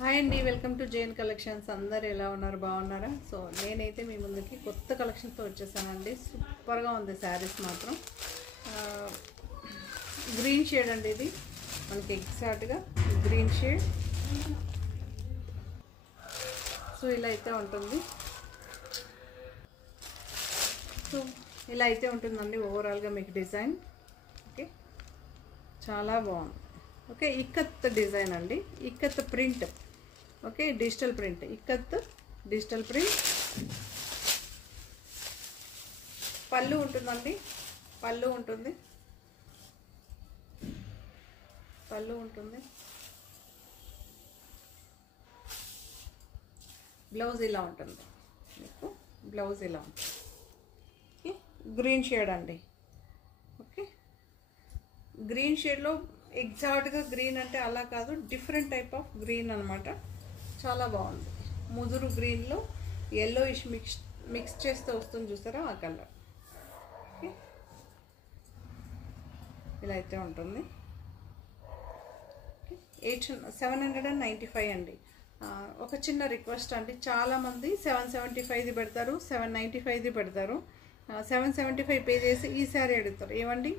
Hi అండి, welcome to Jain collections. అందరు ఎలా ఉన్నారు? బాగున్నారా? సో నేనైతే మీ ముందుకి కొత్త కలెక్షన్తో వచ్చేసానండి. సూపర్గా ఉంది శారీస్ మాత్రం. గ్రీన్ షేడ్ అండి, ఇది మనకి ఎగ్జాక్ట్గా గ్రీన్ షేడ్. సో ఇలా అయితే ఉంటుంది. సో ఇలా అయితే ఉంటుందండి ఓవరాల్గా మీకు డిజైన్. ఓకే, చాలా బాగుంది. ఓకే, ఇక్కత్ డిజైన్ అండి, ikat print. Okay, digital print, ikat digital print. పళ్ళు ఉంటుందండి, పళ్ళు ఉంటుంది, పళ్ళు ఉంటుంది. బ్లౌజ్ ఇలా ఉంటుంది మీకు, బ్లౌజ్ ఇలా ఉంటుంది. ఓకే, గ్రీన్ షేడ్ అండి. ఓకే, గ్రీన్ షేడ్లో ఎగ్జాక్ట్గా గ్రీన్ అంటే అలా కాదు, డిఫరెంట్ టైప్ ఆఫ్ గ్రీన్ అనమాట. చాలా బాగుంది. ముదురు గ్రీన్లో ఎల్లో ఇష్ మిక్స్ చేస్తే వస్తుంది, చూసారా ఆ కలర్. ఓకే, ఇలా అయితే ఉంటుంది. 795 అండి. ఒక చిన్న రిక్వెస్ట్ అండి, చాలామంది 775ది పెడతారు, 795ది పెడతారు. 775 పే చేసి ఈ శారీ అడుగుతారు. ఏమండి,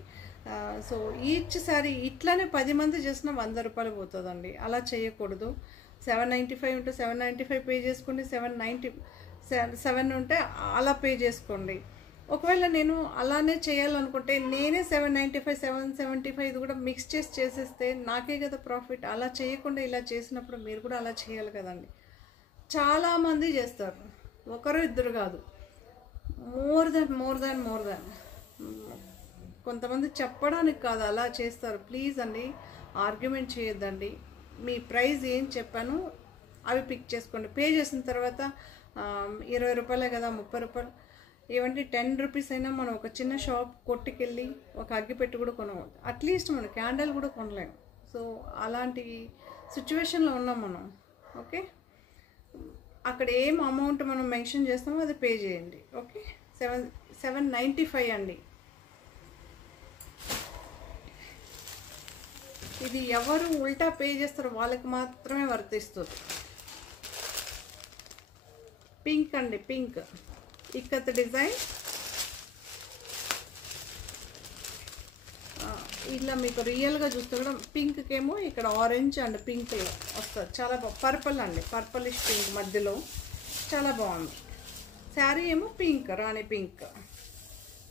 సో ఈచ్ శారీ ఇట్లానే 10 మంది చేసిన 100 రూపాయలు పోతుందండి. అలా చేయకూడదు. 795 ఉంటే 795 పే చేసుకోండి, 7 ఉంటే అలా పే చేసుకోండి. ఒకవేళ నేను అలానే చేయాలనుకుంటే నేనే 795 775 కూడా మిక్స్ చేసేస్తే నాకే కదా ప్రాఫిట్. అలా చేయకుండా ఇలా చేసినప్పుడు మీరు కూడా అలా చేయాలి కదండి. చాలామంది చేస్తారు, ఒకరు ఇద్దరు కాదు, మోర్ దాన్ కొంతమంది చెప్పడానికి కాదు అలా చేస్తారు. ప్లీజ్ అండి, ఆర్గ్యుమెంట్ చేయొద్దండి. మీ ప్రైస్ ఏం చెప్పాను అవి పిక్ చేసుకోండి. పే చేసిన తర్వాత 20 రూపాయలే కదా, 30 రూపాయలు ఏమంటే 10 రూపీస్ అయినా మనం ఒక చిన్న షాప్ కొట్టుకెళ్ళి ఒక అగ్గిపెట్టి కూడా కొనవచ్చు. అట్లీస్ట్ మనం క్యాండిల్ కూడా కొనలేము. సో అలాంటి సిచ్యువేషన్లో ఉన్నాం మనం. ఓకే, అక్కడ ఏం అమౌంట్ మనం మెన్షన్ చేస్తామో అది పే చేయండి. ఓకే, 795 అండి. ఇది ఎవరు ఉల్టా పే చేస్తారో వాళ్ళకి మాత్రమే వర్తిస్తుంది. పింక్ అండి, పింక్ ఇక్కత్ డిజైన్. ఇలా మీకు రియల్గా చూస్తే కూడా పింక్కేమో ఇక్కడ ఆరెంజ్ అండ్ పింక్ వస్తుంది. చాలా పర్పుల్ అండి, పర్పులిష్ పింక్ మధ్యలో చాలా బాగుంది. శారీ ఏమో పింక్, రాణి పింక్.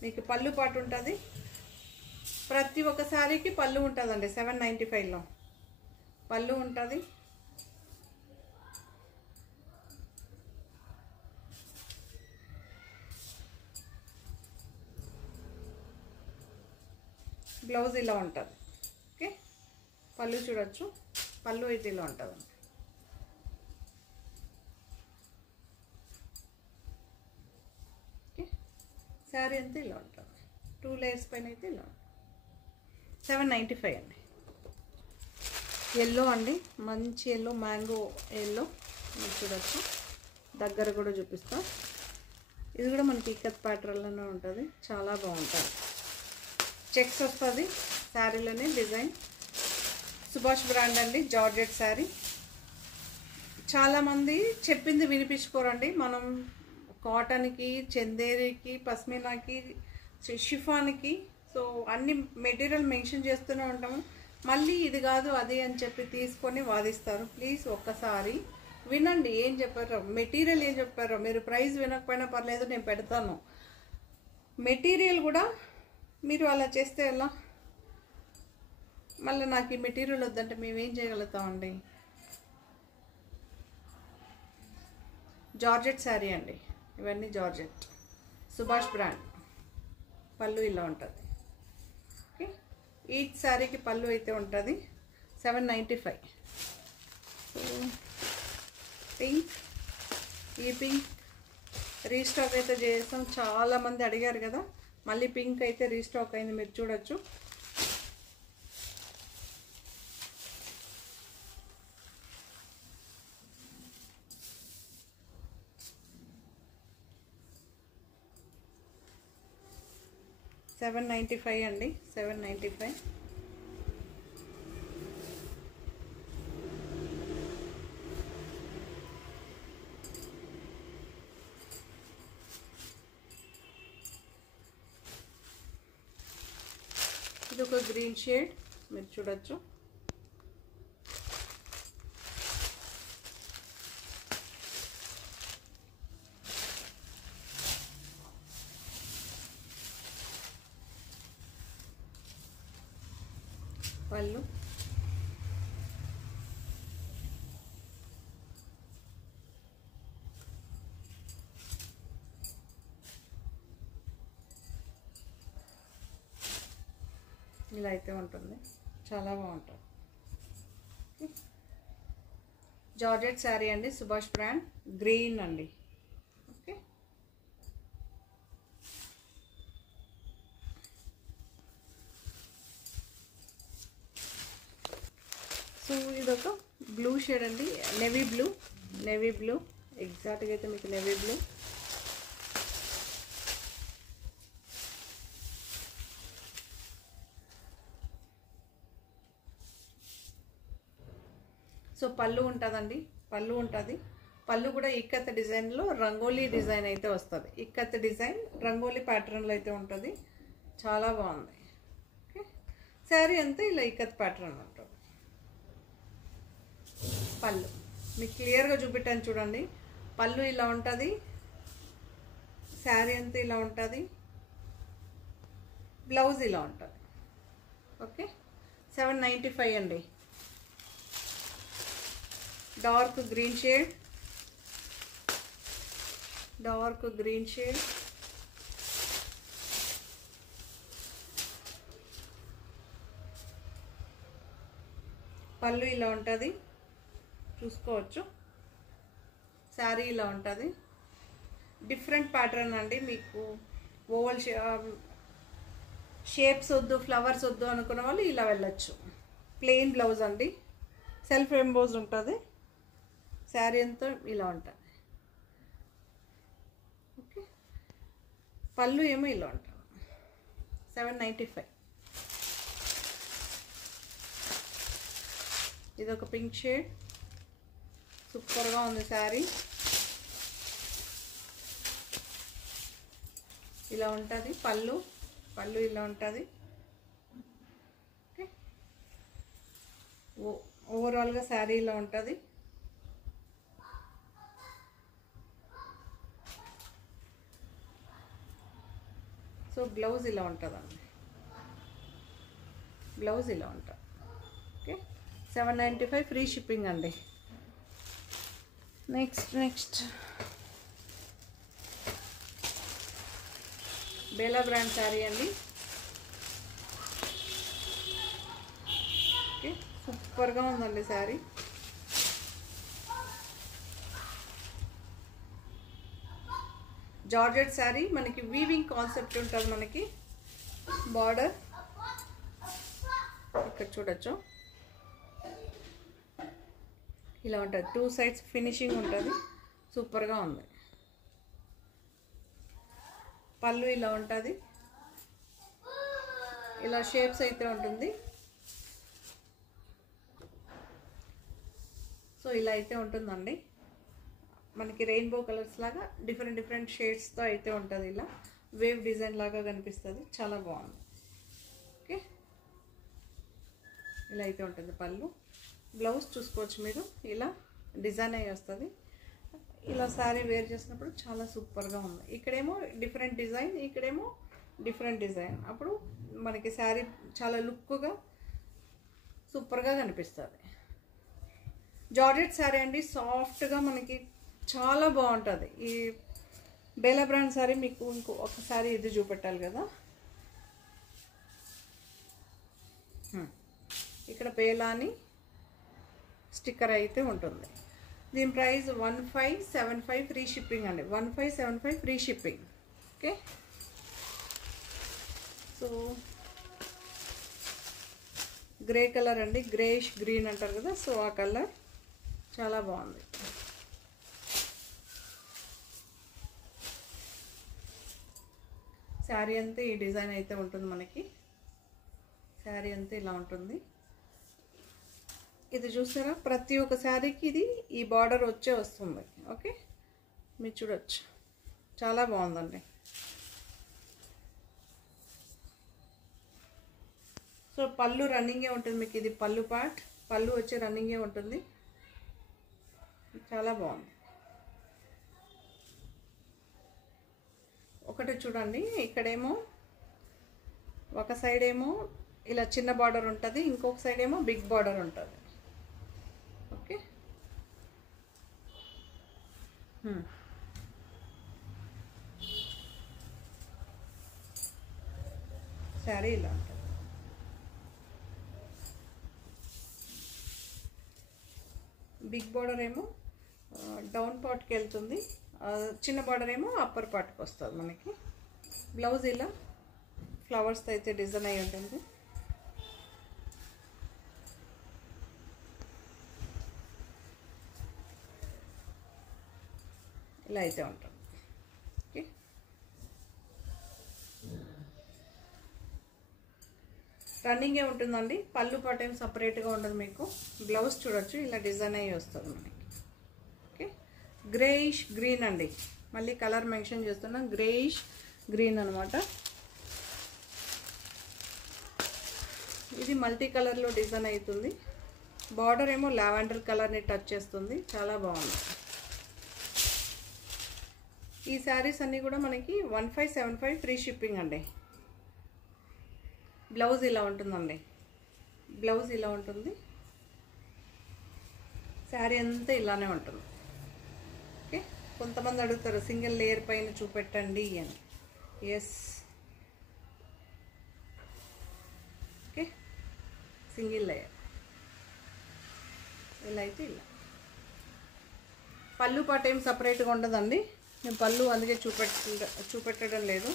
మీకు పళ్ళు పాటు ఉంటుంది. ప్రతి ఒక్క శారీకి పళ్ళు ఉంటుందండి. 795లో పళ్ళు ఉంటుంది. బ్లౌజ్ ఇలా ఉంటుంది. ఓకే, పళ్ళు చూడొచ్చు, పళ్ళు అయితే ఇలా ఉంటుంది. ఓకే, శారీ అంతా ఇలా ఉంటుంది. 2 లేయర్స్ పైన అయితే ఇలా ఉంటుంది. 795 అండి. ఎల్లో అండి, మంచి ఎల్లో, మ్యాంగో ఎల్లో మీరు చూడొచ్చు. దగ్గర కూడా చూపిస్తా. ఇది కూడా మనకి ఇక్కత్ ప్యాటర్న్లోనే ఉంటుంది. చాలా బాగుంటుంది. చెక్స్ వస్తుంది శారీలోనే డిజైన్. సుభాష్ బ్రాండ్ అండి, జార్జెట్ శారీ. చాలామంది చెప్పింది వినిపించుకోరండి. మనం కాటన్కి, చందేరికి, పస్మినాకి, షిఫాన్కి సో అన్ని మెటీరియల్ మెన్షన్ చేస్తూనే ఉంటాము. మళ్ళీ ఇది కాదు అది అని చెప్పి తీసుకొని వాదిస్తారు. ప్లీజ్ ఒక్కసారి వినండి ఏం చెప్పారో, మెటీరియల్ ఏం చెప్పారో. మీరు ప్రైస్ వినకపోయినా పర్లేదు, నేను పెడతాను. మెటీరియల్ కూడా మీరు అలా చేస్తే ఎలా? మళ్ళీ నాకు ఈ మెటీరియల్ వద్దంటే మేమేం చేయగలుగుతామండి. జార్జెట్ శారీ అండి, ఇవన్నీ జార్జెట్, సుభాష్ బ్రాండ్. పళ్ళు ఇలా ఉంటుంది. ఓకే, ఈచ్ శారీకి పళ్ళు అయితే ఉంటుంది. 795. పింక్, ఈ పింక్ రీస్టాక్ అయితే చేస్తాం. చాలామంది అడిగారు కదా, మళ్ళీ పింక్ అయితే రీస్టాక్ అయింది, మీరు చూడొచ్చు. $795 అండి, 795. ఇది ఒక గ్రీన్ షేడ్ మీరు చూడొచ్చు. పళ్ళు ఇలా అయితే ఉంటుంది, చాలా బాగుంటుంది. జార్జెట్ శారీ అండి, సుభాష్ బ్రాండ్, గ్రీన్ అండి. ఓకే, సో ఇదొక బ్లూ షేడ్ అండి, నేవీ బ్లూ ఎగ్జాక్ట్గా అయితే మీకు నేవీ బ్లూ. సో పళ్ళు ఉంటుందండి, పళ్ళు ఉంటుంది. పళ్ళు కూడా ఇక్కత్ డిజైన్లో రంగోలీ డిజైన్ అయితే వస్తుంది. ఇక్కత్ డిజైన్ రంగోలీ ప్యాటర్న్లో అయితే ఉంటుంది, చాలా బాగుంది. ఓకే, శారీ అంతా ఇలా ఇక్కత్ ప్యాటర్న్ ఉంటుంది. పళ్ళు మీకు క్లియర్గా చూపెట్టాను చూడండి. పళ్ళు ఇలా ఉంటుంది, శారీ అంతా ఇలా ఉంటుంది, బ్లౌజ్ ఇలా ఉంటుంది. ఓకే, 795 అండి. డార్క్ గ్రీన్ షేడ్, పళ్ళు ఇలా ఉంటుంది, చూసుకోవచ్చు. శారీ ఇలా ఉంటుంది, డిఫరెంట్ ప్యాటర్న్ అండి. మీకు ఓవల్ షేప్స్ వద్దు, ఫ్లవర్స్ వద్దు అనుకున్న వాళ్ళు ఇలా వెళ్ళచ్చు. ప్లెయిన్ బ్లౌజ్ అండి, సెల్ఫ్ ఎంబోజ్ ఉంటుంది, శారీ అంతా ఇలా ఉంటుంది. ఓకే, పళ్ళు ఏమో ఇలా ఉంటుంది. 795. ఇది ఒక పింక్ షేడ్, సూపర్గా ఉంది శారీ. ఇలా ఉంటుంది పళ్ళు ఇలా ఉంటుంది. ఓకే, ఓవరాల్గా శారీ ఇలా ఉంటుంది. సో బ్లౌజ్ ఇలా ఉంటుందండి, బ్లౌజ్ ఇలా ఉంటుంది. ఓకే, 795 ఫ్రీ షిప్పింగ్ అండి. నెక్స్ట్ బేలా బ్రాండ్ శారీ అండి. ఓకే, సూపర్గా ఉందండి శారీ. జార్జెట్ శారీ, మనకి వీవింగ్ కాన్సెప్ట్ ఉంటుంది. మనకి బార్డర్ ఇక్కడ చూడొచ్చు, ఇలా ఉంటుంది. 2 సైడ్స్ ఫినిషింగ్ ఉంటుంది, సూపర్గా ఉంది. పళ్ళు ఇలా ఉంటుంది, ఇలా షేప్స్ అయితే ఉంటుంది. సో ఇలా అయితే ఉంటుందండి. మనకి రెయిన్బో కలర్స్ లాగా డిఫరెంట్ షేడ్స్తో అయితే ఉంటుంది. ఇలా వేవ్ డిజైన్ లాగా కనిపిస్తుంది, చాలా బాగుంది. ఓకే, ఇలా అయితే ఉంటుంది పళ్ళు. బ్లౌజ్ చూసుకోవచ్చు మీరు, ఇలా డిజైన్ అయ్యి వస్తుంది. ఇలా శారీ వేర్ చేసినప్పుడు చాలా సూపర్గా ఉంది. ఇక్కడేమో డిఫరెంట్ డిజైన్, ఇక్కడేమో డిఫరెంట్ డిజైన్. అప్పుడు మనకి శారీ చాలా లుక్గా సూపర్గా కనిపిస్తుంది. జార్జెట్ శారీ అండి, సాఫ్ట్గా మనకి చాలా బాగుంటుంది. ఈ బేలా బ్రాండ్ శారీ మీకు ఒకసారి ఇది చూపెట్టాలి కదా. ఇక్కడ బేలాని స్టిక్కర్ అయితే ఉంటుంది. దీని ప్రైస్ 1575 ఫ్రీ షిప్పింగ్ అండి, 1575 free shipping. Okay, so grey colour అండి, గ్రేష్ గ్రీన్ అంటారు కదా, సో ఆ కలర్ చాలా బాగుంది. శారీ అంతా ఈ డిజైన్ అయితే ఉంటుంది. మనకి శారీ అంతా ఇలా ఉంటుంది. ఇది చూసారా, ప్రతి ఒక్క శారీకి ఇది ఈ బార్డర్ వచ్చే వస్తుంది. ఓకే, మీరు చూడొచ్చు, చాలా బాగుందండి. సో పళ్ళు రన్నింగే ఉంటుంది మీకు. ఇది పళ్ళు పార్ట్, పళ్ళు వచ్చి రన్నింగే ఉంటుంది. చాలా బాగుంది. ఒకటి చూడండి, ఇక్కడేమో ఒక సైడ్ ఏమో ఇలా చిన్న బార్డర్ ఉంటుంది, ఇంకొక సైడ్ ఏమో బిగ్ బార్డర్ ఉంటుంది. ఓకే, శారీ ఇలా ఉంటుంది. బిగ్ బార్డర్ ఏమో డౌన్ పార్ట్కి వెళ్తుంది, చిన్న బార్డర్ ఏమో అప్పర్ పార్ట్కి వస్తుంది మనకి. బ్లౌజ్ ఇలా ఫ్లవర్స్తో అయితే డిజైన్ అయి ఉంటుంది. ఇలా అయితే ఉంటుంది. ఓకే, రన్నింగే ఉంటుందండి. పళ్ళు పాటు ఏం సపరేట్గా ఉండదు మీకు. బ్లౌజ్ చూడొచ్చు, ఇలా డిజైన్ అయ్యి వస్తుంది మనకి. ఓకే, గ్రేయిష్ గ్రీన్ అండి, మళ్ళీ కలర్ మెన్షన్ చేస్తున్నాం. గ్రేయిష్ గ్రీన్ అనమాట. ఇది మల్టీ కలర్లో డిజైన్ అవుతుంది. బార్డర్ ఏమో లావెండర్ కలర్ని టచ్ చేస్తుంది. చాలా బాగుంది. ఈ శారీస్ అన్నీ కూడా మనకి 1575 ఫ్రీ షిప్పింగ్ అండి. బ్లౌజ్ ఇలా ఉంటుందండి, బ్లౌజ్ ఇలా ఉంటుంది. శారీ అంతా ఇలానే ఉంటుంది. ఓకే, కొంతమంది అడుగుతారు సింగిల్ లేయర్ పైన చూపెట్టండి అని. ఎస్, ఓకే, సింగిల్ లేయర్ ఇలా అయితే ఇలా. పళ్ళు పాటు ఏం సపరేట్గా ఉండదండి. నేను పళ్ళు అందుకే చూపెట్టడం లేదు.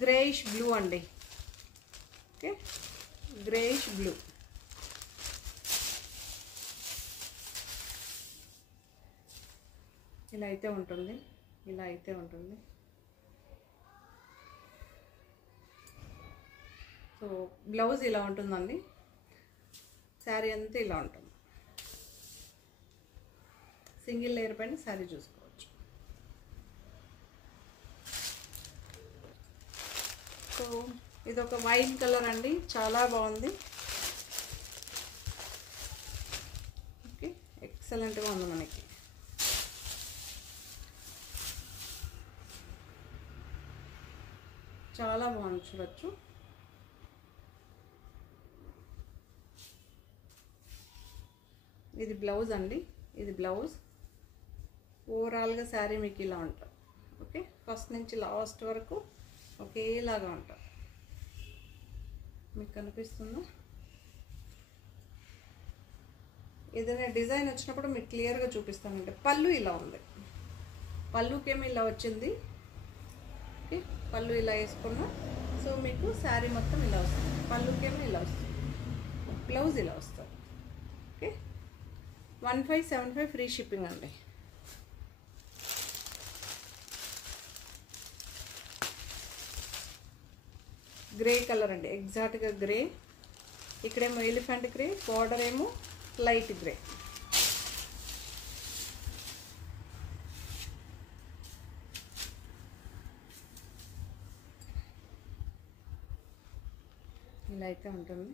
గ్రేయిష్ బ్లూ అండి. Okay, greyish blue. ఇలా అయితే ఉంటుంది, ఇలా అయితే ఉంటుంది. సో బ్లౌజ్ ఇలా ఉంటుందండి. శారీ అంతా ఇలా ఉంటుంది. సింగిల్ లేయర్ పైన శారీ చూసుకోవచ్చు. సో ఇది ఒక వైట్ కలర్ అండి, చాలా బాగుంది. ఓకే, ఎక్సలెంట్గా ఉంది మనకి. చాలా బాగుంది, చూడొచ్చు. ఇది బ్లౌజ్ అండి, ఇది బ్లౌజ్. ఓవరాల్గా శారీ మీకు ఇలా ఉంటుంది. ఓకే, ఫస్ట్ నుంచి లాస్ట్ వరకు ఒకేలాగా ఉంటుంది. మీకు కనిపిస్తుందా? ఏదైనా డిజైన్ వచ్చినప్పుడు మీకు క్లియర్గా చూపిస్తానంటే. పళ్ళు ఇలా ఉంది, పళ్ళుకేమో ఇలా వచ్చింది. ఓకే, పళ్ళు ఇలా వేసుకున్నా. సో మీకు శారీ మొత్తం ఇలా వస్తుంది. పళ్ళుకేమో ఇలా వస్తుంది, బ్లౌజ్ ఇలా వస్తుంది. ఓకే, 1575 ఫ్రీ షిప్పింగ్ అండి. గ్రే కలర్ అండి, ఎగ్జాక్ట్గా గ్రే. ఇక్కడేమో ఎలిఫెంట్ గ్రే, బార్డర్ ఏమో లైట్ గ్రే. ఇలా అయితే ఉంటుంది.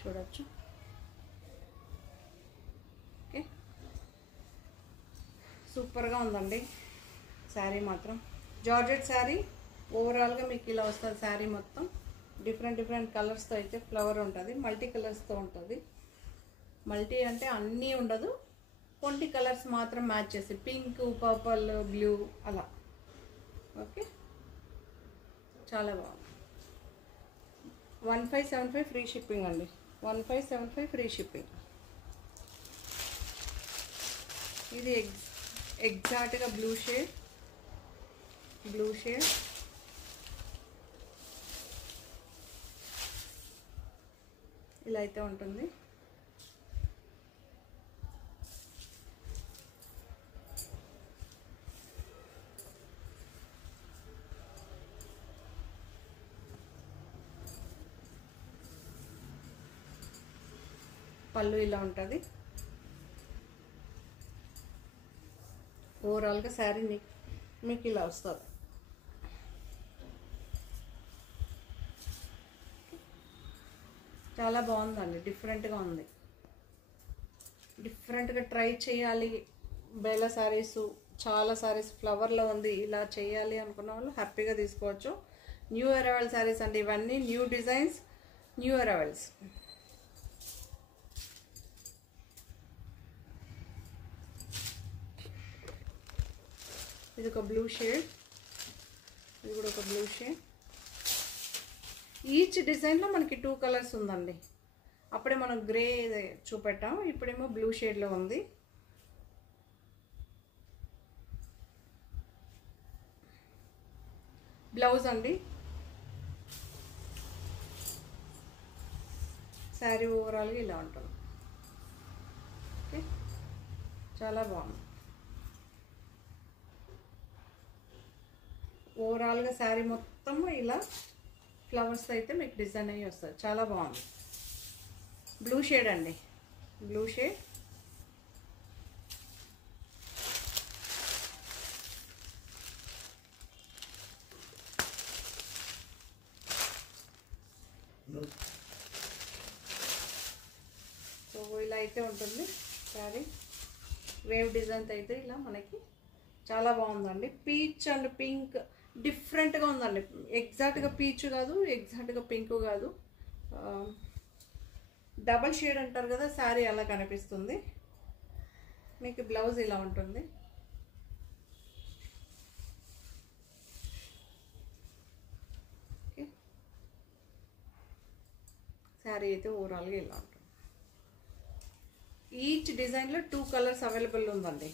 చూడొచ్చు. ఓకే, సూపర్గా ఉందండి శారీ మాత్రం. జార్జెట్ శారీ ఓవరాల్గా మీకు ఇలా వస్తుంది. శారీ మొత్తం డిఫరెంట్ డిఫరెంట్ కలర్స్తో అయితే ఫ్లవర్ ఉంటుంది. మల్టీ కలర్స్తో ఉంటుంది. మల్టీ అంటే అన్నీ ఉండదు, కొన్ని కలర్స్ మాత్రం మ్యాచ్ చేసి, పింక్, పర్పుల్, బ్లూ అలా. ఓకే, చాలా బాగుంది. 1575 ఫ్రీ షిప్పింగ్ అండి. 1575 ఫ్రీ షిప్పింగ్. ఇది ఎగ్జాక్ట్గా బ్లూ షేడ్, బ్లూ షేడ్. ఇలా అయితే ఉంటుంది. పళ్ళు ఇలా ఉంటుంది. ఓవరాల్గా శారీ మీకు ఇలా వస్తుంది. చాలా బాగుందండి, డిఫరెంట్గా ఉంది. డిఫరెంట్గా ట్రై చేయాలి. బేలా శారీస్, చాలా శారీస్ ఫ్లవర్లో ఉంది, ఇలా చేయాలి అనుకున్న వాళ్ళు హ్యాపీగా తీసుకోవచ్చు. న్యూ అరైవల్ శారీస్ అండి ఇవన్నీ, న్యూ డిజైన్స్, న్యూ అరైవల్స్. ఇది ఒక బ్లూ షేడ్, ఇది కూడా ఒక బ్లూ షేడ్. ఈచ్ డిజైన్లో మనకి 2 కలర్స్ ఉందండి. అప్పుడే మనం గ్రే చూపెట్టాం, ఇప్పుడేమో బ్లూ షేడ్లో ఉంది. బ్లౌజ్ అండి, శారీ ఓవరాల్గా ఇలా ఉంటుంది. ఓకే, చాలా బాగుంది. ఓవరాల్గా శారీ మొత్తం ఇలా ఫ్లవర్స్ అయితే మీకు డిజైన్ అయ్యి వస్తుంది. చాలా బాగుంది. బ్లూ షేడ్ అండి, బ్లూ షేడ్. సో ఇలా అయితే ఉంటుంది శారీ. వేవ్ డిజైన్ అయితే ఇలా మనకి చాలా బాగుందండి. పీచ్ అండ్ పింక్ డిఫరెంట్గా ఉందండి. ఎగ్జాక్ట్గా పీచ్ కాదు, ఎగ్జాక్ట్గా పింక్ కాదు, డబల్ షేడ్ అంటారు కదా, శారీ అలా కనిపిస్తుంది. మీకు బ్లౌజ్ ఇలా ఉంటుంది. ఓకే, శారీ అయితే ఓవరాల్గా ఇలా ఉంటుంది. ఈచ్ డిజైన్లో 2 కలర్స్ అవైలబుల్ ఉందండి.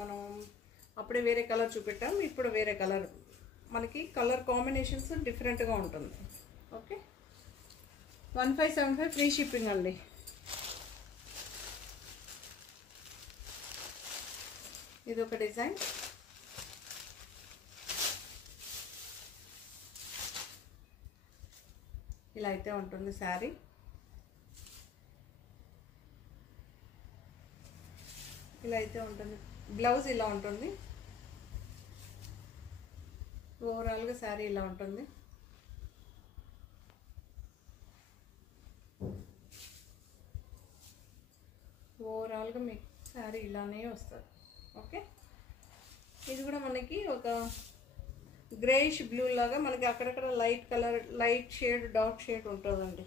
మనం అప్పుడే వేరే కలర్ చూపెట్టాం, ఇప్పుడు వేరే కలర్. మనకి కలర్ కాంబినేషన్స్ డిఫరెంట్గా ఉంటుంది. ఓకే, 1575 ఫ్రీ షిప్పింగ్ అండి. ఇది ఒక డిజైన్. ఇలా అయితే ఉంటుంది శారీ. ఇలా అయితే ఉంటుంది. బ్లౌజ్ ఇలా ఉంటుంది. ఓవరాల్గా శారీ ఇలా ఉంటుంది. ఓవరాల్గా మీకు శారీ ఇలానే వస్తుంది. ఓకే, ఇది కూడా మనకి ఒక గ్రేయిష్ బ్లూ లాగా మనకి అక్కడక్కడ light colour, light shade, dark shade ఉంటుందండి.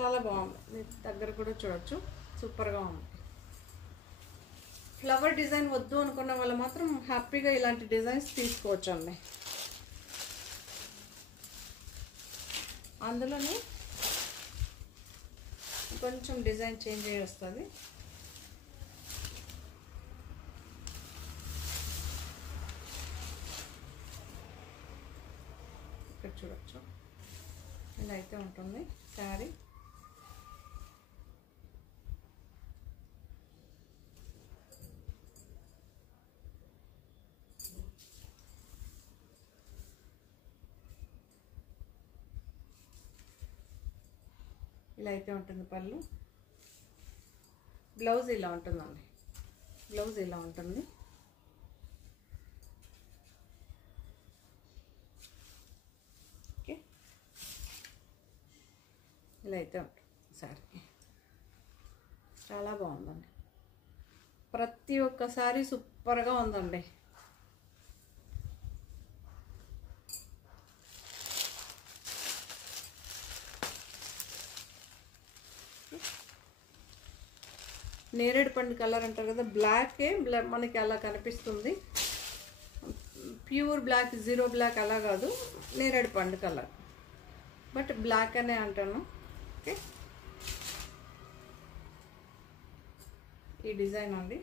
చాలా బాగుంది. మీరు దగ్గర కూడా చూడొచ్చు, సూపర్గా ఉంది. ఫ్లవర్ డిజైన్ వద్దు అనుకున్న వాళ్ళు మాత్రం హ్యాపీగా ఇలాంటి డిజైన్స్ తీసుకోవచ్చు అండి. అందులోనే కొంచెం డిజైన్ చేంజ్ అయ్యి వస్తుంది. ఇక్కడ చూడొచ్చు, ఇలా అయితే ఉంటుంది శారీ. ఇలా అయితే ఉంటుంది పళ్ళు. బ్లౌజ్ ఇలా ఉంటుందండి, బ్లౌజ్ ఇలా ఉంటుంది. ఓకే, ఇలా అయితే ఉంటుంది సారీ. చాలా బాగుందండి. ప్రతి ఒక్క సారీ సూపర్గా ఉందండి. నేరేడు పండు కలర్ అంటారు కదా, బ్లాకే మనకి అలా కనిపిస్తుంది. ప్యూర్ బ్లాక్, జీరో బ్లాక్ అలా కాదు, నేరేడు పండు కలర్, బట్ బ్లాక్ అనే అంటాను. ఓకే, ఈ డిజైన్ అండి.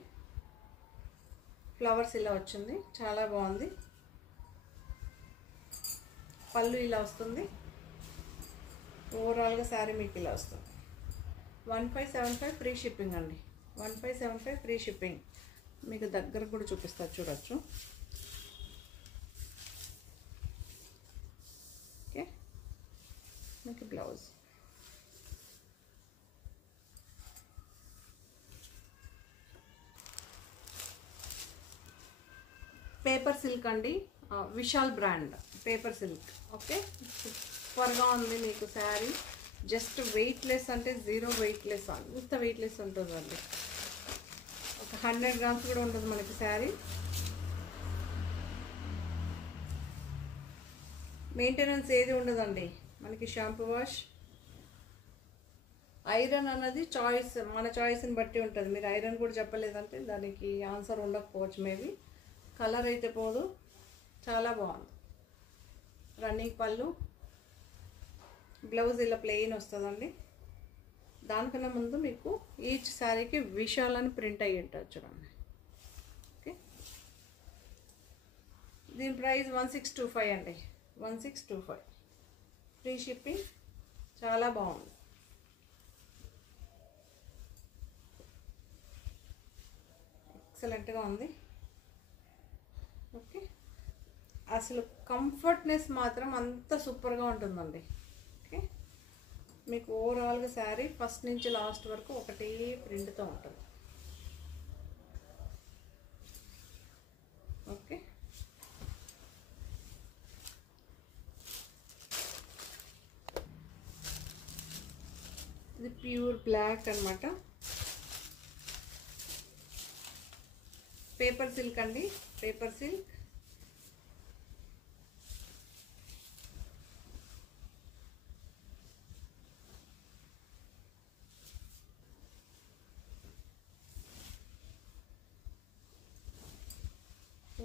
ఫ్లవర్స్ ఇలా వచ్చింది, చాలా బాగుంది. పళ్ళు ఇలా వస్తుంది. ఓవరాల్గా శారీ మీకు ఇలా వస్తుంది. 1575 ఫ్రీ షిప్పింగ్ అండి. 1575 ఫ్రీ షిప్పింగ్. మీకు దగ్గర కూడా చూపిస్తా, చూడొచ్చు. ఓకే, మీకు బ్లౌజ్. పేపర్ పేపర్ సిల్క్ అండి, Vishal brand paper silk. Okay, సూపర్గా ఉంది మీకు శారీ. జస్ట్ వెయిట్లెస్ అంటే జీరో వెయిట్లెస్, అంత వెయిట్లెస్ ఉంటుందండి. ఒక 100 గ్రామ్స్ కూడా ఉంటుంది మనకి శారీ. మెయింటెనెన్స్ ఏది ఉండదండి మనకి. షాంపూ వాష్, ఐరన్ అన్నది చాయిస్, మన చాయిస్ని బట్టి ఉంటుంది. మీరు ఐరన్ కూడా చెప్పలేదంటే దానికి ఆన్సర్ ఉండకపోవచ్చు మేబీ. కలర్ అయితే పోదు, చాలా బాగుంది. రన్నింగ్ పళ్ళు, బ్లౌజ్ ఇలా ప్లెయిన్ వస్తుందండి. దానికన్నా ముందు మీకు ఈచ్ శారీకి విశాల్ అని ప్రింట్ అయ్యి ఉంటుంది చూడండి. ఓకే, దీని ప్రైస్ 1625 అండి, 1625 ఫ్రీ షిప్పింగ్. చాలా బాగుంది. ఎక్సలెంట్గా ఉంది. ఓకే, అసలు కంఫర్ట్నెస్ మాత్రం అంత సూపర్గా ఉంటుందండి. ఓకే, మీకు ఓవరాల్గా శారీ ఫస్ట్ నుంచి లాస్ట్ వరకు ఒకటే ప్రింట్తో ఉంటుంది. ఓకే, ఇది ప్యూర్ బ్లాక్ అన్నమాట. పేపర్ సిల్క్ అండి, పేపర్ సిల్క్.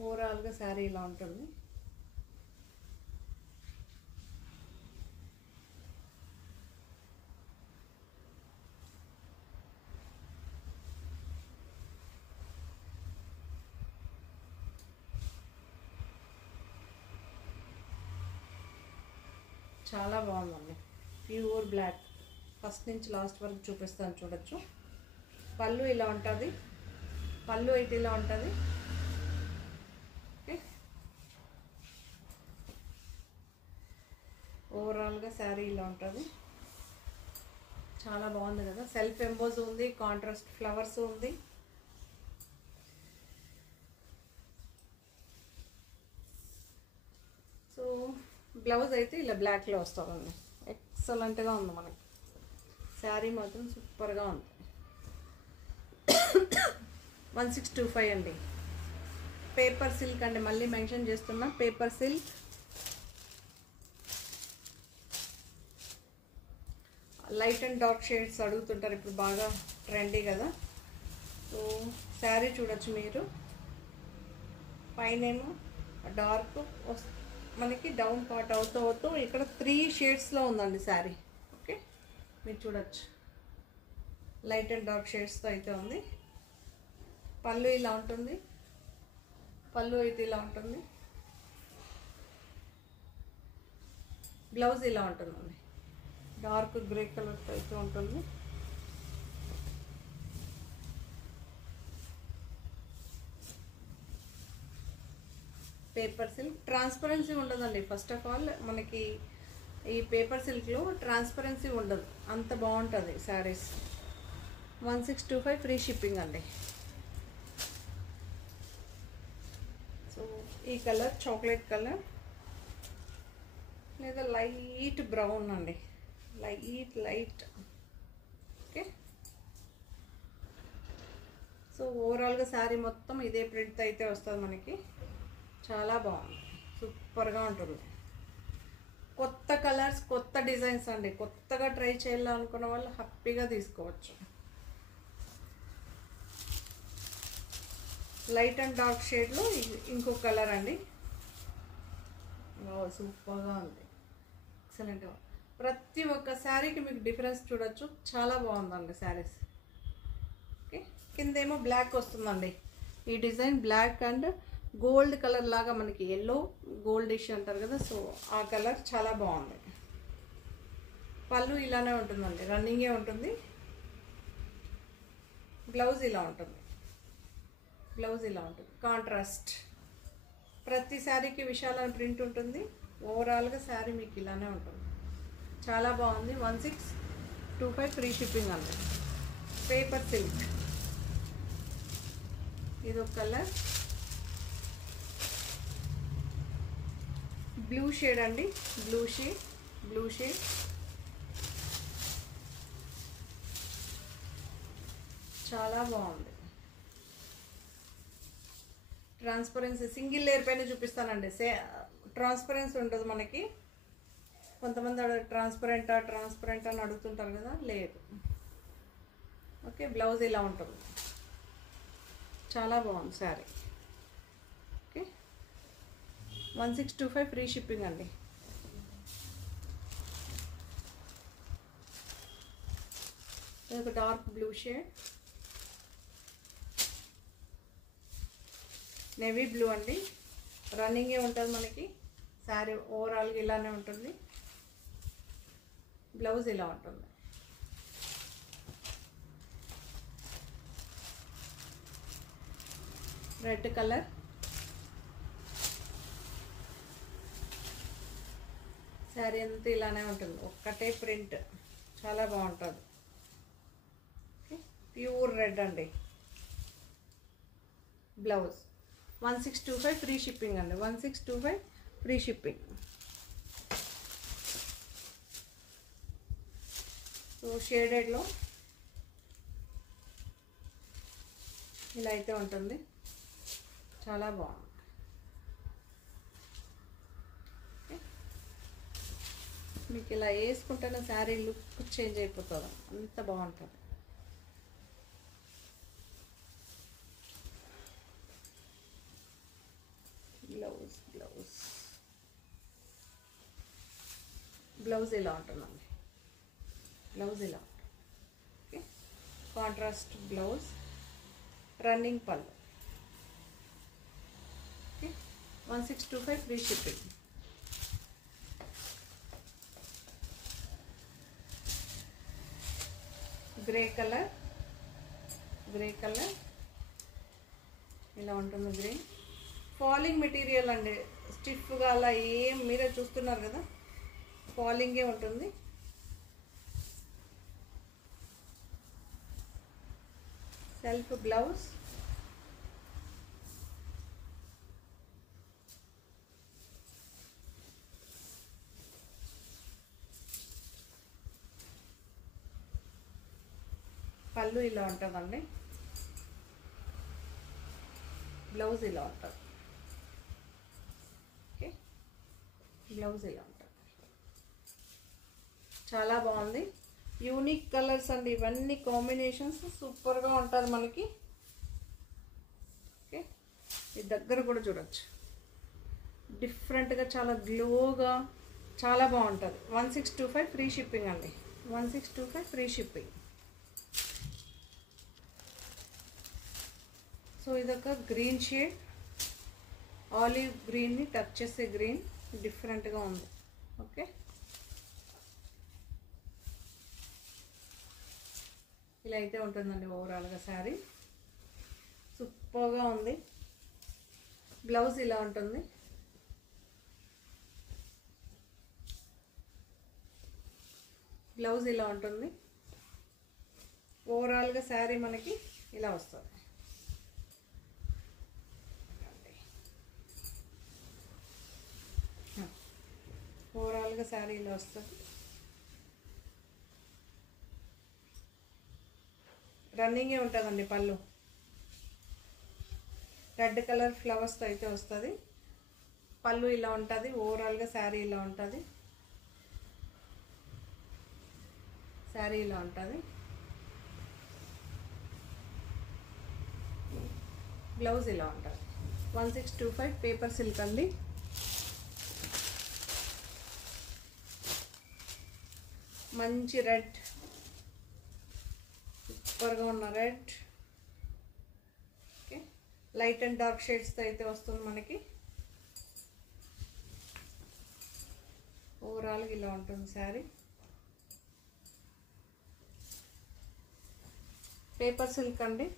ఓవరాల్గా శారీ ఇలా ఉంటుంది. చాలా బాగుందండి, ప్యూర్ బ్లాక్. ఫస్ట్ నుంచి లాస్ట్ వరకు చూపిస్తాను, చూడొచ్చు. పళ్ళు ఇలా ఉంటుంది, పళ్ళు అయితే ఇలా ఉంటుంది. ఓకే, ఓవరాల్గా శారీ ఇలా ఉంటుంది. చాలా బాగుంది కదా. సెల్ఫ్ ఎంబోజ్ ఉంది, కాంట్రాస్ట్ ఫ్లవర్స్ ఉంది. సో బ్లౌజ్ అయితే ఇలా బ్లాక్లో వస్తుందండి. ఎక్సలెంట్గా ఉంది మనకి శారీ మాత్రం, సూపర్గా ఉంది. 1625 అండి, పేపర్ సిల్క్ అండి. మళ్ళీ మెన్షన్ చేస్తున్నా, paper silk. Light and dark shades అడుగుతుంటారు, ఇప్పుడు బాగా ట్రెండీ కదా. సో శారీ చూడొచ్చు మీరు. పైనేమో డార్క్ మనకి డౌన్ పార్ట్ అవుతూ ఇక్కడ 3 షేడ్స్లో ఉందండి శారీ. ఓకే, మీరు చూడొచ్చు, లైట్ అండ్ డార్క్ షేడ్స్తో అయితే ఉంది. పళ్ళు ఇలా ఉంటుంది, పళ్ళు అయితే ఇలా ఉంటుంది. బ్లౌజ్ ఇలా ఉంటుందండి, డార్క్ గ్రే కలర్తో అయితే ఉంటుంది. పేపర్ సిల్క్ ట్రాన్స్పరెన్సీ ఉండదండి. ఫస్ట్ ఆఫ్ ఆల్ మనకి ఈ పేపర్ సిల్క్లో ట్రాన్స్పరెన్సీ ఉండదు, అంత బాగుంటుంది శారీస్. 1625 ఫ్రీ షిప్పింగ్ అండి. సో ఈ కలర్ చాక్లెట్ కలర్ లేదా లైట్ బ్రౌన్ అండి, లైట్. ఓకే, సో ఓవరాల్గా శారీ మొత్తం ఇదే ప్రింట్ అయితే వస్తుంది మనకి. చాలా బాగుంది, సూపర్గా ఉంటుంది. కొత్త కలర్స్, కొత్త డిజైన్స్ అండి. కొత్తగా ట్రై చేయాలనుకున్న వాళ్ళు హ్యాపీగా తీసుకోవచ్చు. లైట్ అండ్ డార్క్ షేడ్లో ఇంకో కలర్ అండి. సూపర్గా ఉంది, ఎక్సలెంట్గా. ప్రతి ఒక్క శారీకి మీకు డిఫరెన్స్ చూడొచ్చు, చాలా బాగుందండి శారీస్. ఓకే, కిందేమో బ్లాక్ వస్తుందండి. ఈ design black and gold colour లాగా, మనకి ఎల్లో గోల్డిష్ అంటారు కదా, సో ఆ కలర్ చాలా బాగుంది. పళ్ళు ఇలానే ఉంటుందండి, రన్నింగే ఉంటుంది. బ్లౌజ్ ఇలా ఉంటుంది, బ్లౌజ్ ఇలా ఉంటుంది కాంట్రాస్ట్. ప్రతి శారీకి విశాలమైన ప్రింట్ ఉంటుంది. ఓవరాల్గా శారీ మీకు ఇలానే ఉంటుంది. చాలా బాగుంది. 1625 ఫ్రీ షిప్పింగ్ అండి. పేపర్ సిల్క్, ఇది ఒక కలర్. బ్లూ షేడ్ అండి, బ్లూ షేడ్ చాలా బాగుంది. ట్రాన్స్పరెన్సీ సింగిల్ లేయర్ పైన చూపిస్తానండి. ట్రాన్స్పరెన్సీ ఉంటుంది మనకి. కొంతమంది ట్రాన్స్పరెంట్ అని అడుగుతుంటారు కదా, లేదు. ఓకే, బ్లౌజ్ ఇలా ఉంటుంది. చాలా బాగుంది శారీ. ఓకే, 1625 ఫ్రీ షిప్పింగ్ అండి. ఇది ఒక dark blue shade, navy blue అండి. రన్నింగే ఉంటుంది మనకి. శారీ ఓవరాల్గా ఇలానే ఉంటుంది. బ్లౌజ్ ఇలా ఉంటుంది. రెడ్ కలర్, శారీ అంతా ఇలానే ఉంటుంది. ఒక్కటే ప్రింట్, చాలా బాగుంటుంది. ప్యూర్ రెడ్ అండి. బ్లౌజ్ 1625 ఫ్రీ షిప్పింగ్ అండి. 1625 ఫ్రీ షిప్పింగ్. సో షేడెడ్లో ఇలా అయితే ఉంటుంది. చాలా బాగుంది. మీకు ఇలా వేసుకుంటేనే శారీ లుక్ చేంజ్ అయిపోతుంది, అంత బాగుంటుంది. బ్లౌజ్ ఇలా ఉంటుందండి. బ్లౌజ్ ఇలా ఉంటుంది. ఓకే, కాంట్రాస్ట్ బ్లౌజ్, రన్నింగ్ పళ్ళు. Okay, 1625 free shipping. Grey colour ఇలా ఉంటుంది. గ్రే ఫాలింగ్ మెటీరియల్ అండి. స్టిఫ్గా అలా ఏం, మీరే చూస్తున్నారు కదా, ఫాలింగే ఉంటుంది. సెల్ఫ్ బ్లౌజ్, పళ్ళు ఇలా ఉంటుందండి. బ్లౌజ్ ఇలా ఉంటుంది. ఓకే, బ్లౌజ్ ఇలా ఉంటుంది. చాలా బాగుంది. యూనిక్ కలర్స్ అండి ఇవన్నీ, కాంబినేషన్స్ సూపర్గా ఉంటుంది మనకి. ఓకే, ఈ దగ్గర కూడా చూడొచ్చు, డిఫరెంట్గా చాలా గ్లోగా చాలా బాగుంటుంది. 1625 ఫ్రీ షిప్పింగ్ అండి. 1625 ఫ్రీ షిప్పింగ్. సో ఇదొక గ్రీన్ షేడ్, ఆలివ్ గ్రీన్ని టచ్ చేసే గ్రీన్, డిఫరెంట్గా ఉంది. ఓకే, ఇలా అయితే ఉంటుందండి ఓవరాల్గా శారీ. సూపర్గా ఉంది. బ్లౌజ్ ఇలా ఉంటుంది. బ్లౌజ్ ఇలా ఉంటుంది. ఓవరాల్గా శారీ మనకి ఇలా వస్తుంది. ఓవరాల్గా శారీ ఇలా వస్తుంది. రన్నింగే ఉంటుందండి పళ్ళు. రెడ్ కలర్ ఫ్లవర్స్తో అయితే వస్తుంది. పళ్ళు ఇలా ఉంటుంది. ఓవరాల్గా శారీ ఇలా ఉంటుంది. శారీ ఇలా ఉంటుంది. బ్లౌజ్ ఇలా ఉంటుంది. 1625 పేపర్ సిల్క్ అండి. మంచి రెడ్, సూపర్గా ఉన్న red. Okay, light and dark షేడ్స్తో అయితే వస్తుంది మనకి. ఓవరాల్గా ఇలా ఉంటుంది శారీ. పేపర్ సిల్క్ అండి.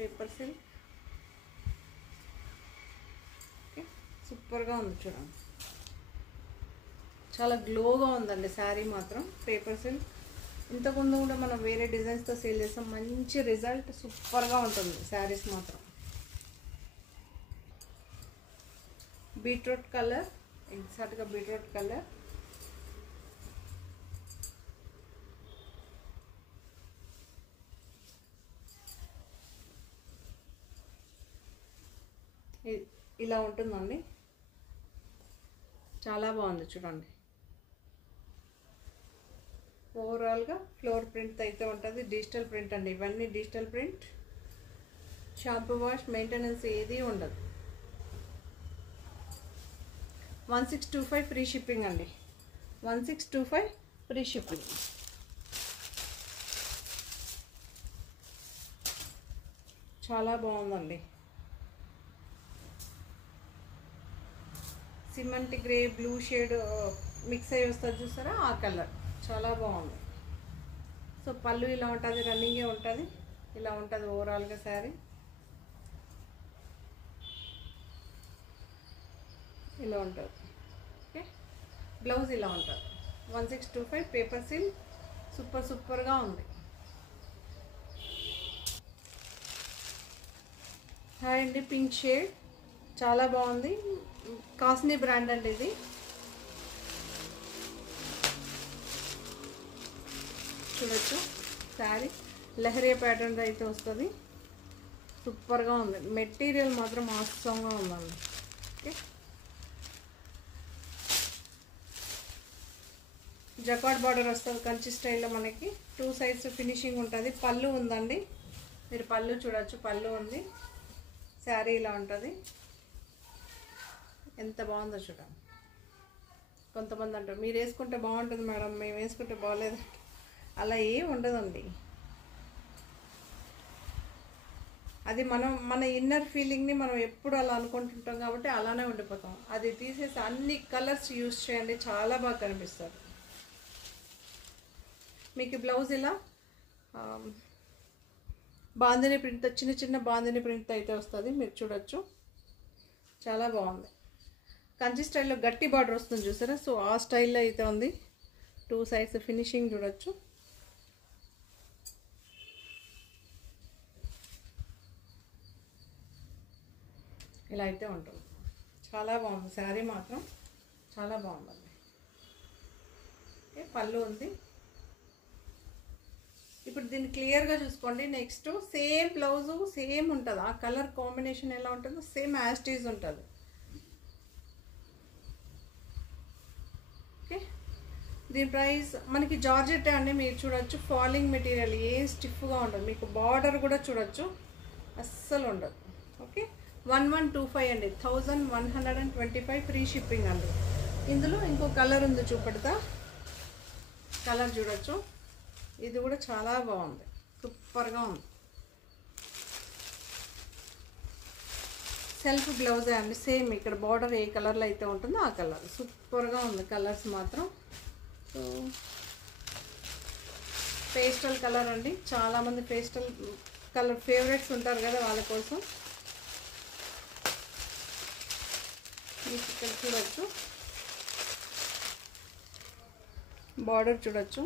Paper silk. ఓకే, సూపర్గా ఉంది చూడండి. చాలా గ్లోగా ఉందండి శారీ మాత్రం. పేపర్ సిల్క్ ఇంతకుముందు కూడా మనం వేరే డిజైన్స్తో సేల్ చేస్తాం. మంచి రిజల్ట్, సూపర్గా ఉంటుంది శారీస్ మాత్రం. బీట్రూట్ కలర్, ఎగ్జాక్ట్గా బీట్రూట్ కలర్. ఇలా ఉంటుందండి, చాలా బాగుంది చూడండి. ఓవరాల్గా ఫ్లోర్ ప్రింట్ అయితే ఉంటుంది, డిజిటల్ ప్రింట్ అండి. ఇవన్నీ digital print, shampoo wash, maintenance ఏది ఉండదు. 1625 ఫ్రీ షిప్పింగ్ అండి. 1625 ఫ్రీ షిప్పింగ్. చాలా బాగుందండి. Cement grey blue shade mix అయ్యి వస్తుంది చూసారా, ఆ కలర్ చాలా బాగుంది. సో పళ్ళు ఇలా ఉంటుంది, రన్నింగే ఉంటుంది, ఇలా ఉంటుంది ఓవరాల్గా శారీ. ఇలా ఉంటుంది. ఓకే, బ్లౌజ్ ఇలా ఉంటుంది. 1625 పేపర్ సిల్క్, సూపర్గా ఉంది. హాయ్ అండి, పింక్ షేడ్ చాలా బాగుంది. కాస్ట్లీ బ్రాండ్ అండి ఇది. చూడొచ్చు శారీ లహరియా ప్యాటర్న్ అయితే వస్తుంది, సూపర్గా ఉంది. మెటీరియల్ మాత్రం ఆసంగా ఉందండి. ఓకే, జకార్డ్ బార్డర్ వస్తుంది కంచి స్టైల్లో మనకి. 2 సైడ్స్ ఫినిషింగ్ ఉంటుంది. పళ్ళు ఉందండి, మీరు పళ్ళు చూడొచ్చు, పళ్ళు ఉంది. శారీ ఇలా ఉంటుంది, ఎంత బాగుందో చూడండి. కొంతమంది అంటారు మీరు వేసుకుంటే బాగుంటుంది మేడం, మేము వేసుకుంటే బాగలేదు. అలా ఏం ఉండదండి, అది మన ఇన్నర్ ఫీలింగ్ని మనం ఎప్పుడు అలా అనుకుంటుంటాం కాబట్టి అలానే ఉండిపోతాం. అది తీసేసి అన్ని కలర్స్ యూజ్ చేయండి, చాలా బాగా కనిపిస్తుంది. మీకు బ్లౌజ్ ఇలా బాందిని ప్రింట్, చిన్న బాందిని ప్రింట్ అయితే వస్తుంది, మీరు చూడొచ్చు, చాలా బాగుంది. కంచి స్టైల్లో గట్టి బార్డర్ వస్తుంది చూసారా, సో ఆ స్టైల్లో అయితే ఉంది. 2 సైడ్స్ ఫినిషింగ్ చూడొచ్చు. ఇలా అయితే ఉంటుంది, చాలా బాగుంది శారీ మాత్రం, చాలా బాగుందండి. ఓకే, పళ్ళు ఉంది. ఇప్పుడు దీన్ని క్లియర్గా చూసుకోండి. నెక్స్ట్ సేమ్ బ్లౌజు సేమ్ ఉంటుంది, ఆ కలర్ కాంబినేషన్ ఎలా ఉంటుందో సేమ్ యాస్టీజ్ ఉంటుంది. ఓకే, దీని ప్రైస్ మనకి జార్జెట్ అండి, మీరు చూడొచ్చు. ఫాలింగ్ మెటీరియల్, ఏ స్టిఫ్గా ఉండదు. మీకు బార్డర్ కూడా చూడొచ్చు, అస్సలు ఉండదు. ఓకే, 1125 అండి, 1125 ఫ్రీ షిప్పింగ్ అండి. ఇందులో ఇంకో కలర్ ఉంది, చూపెడతా. కలర్ చూడొచ్చు, ఇది కూడా చాలా బాగుంది, సూపర్గా ఉంది. సెల్ఫ్ బ్లౌజే అండి, సేమ్ ఇక్కడ బార్డర్ ఏ కలర్లో అయితే ఉంటుందో ఆ కలర్, సూపర్గా ఉంది కలర్స్ మాత్రం. సో పేస్టల్ కలర్ అండి, చాలామంది పేస్టల్ కలర్ ఫేవరెట్స్ ఉంటారు కదా, వాళ్ళ కోసం మీకు ఇక్కడ చూడొచ్చు, బార్డర్ చూడొచ్చు,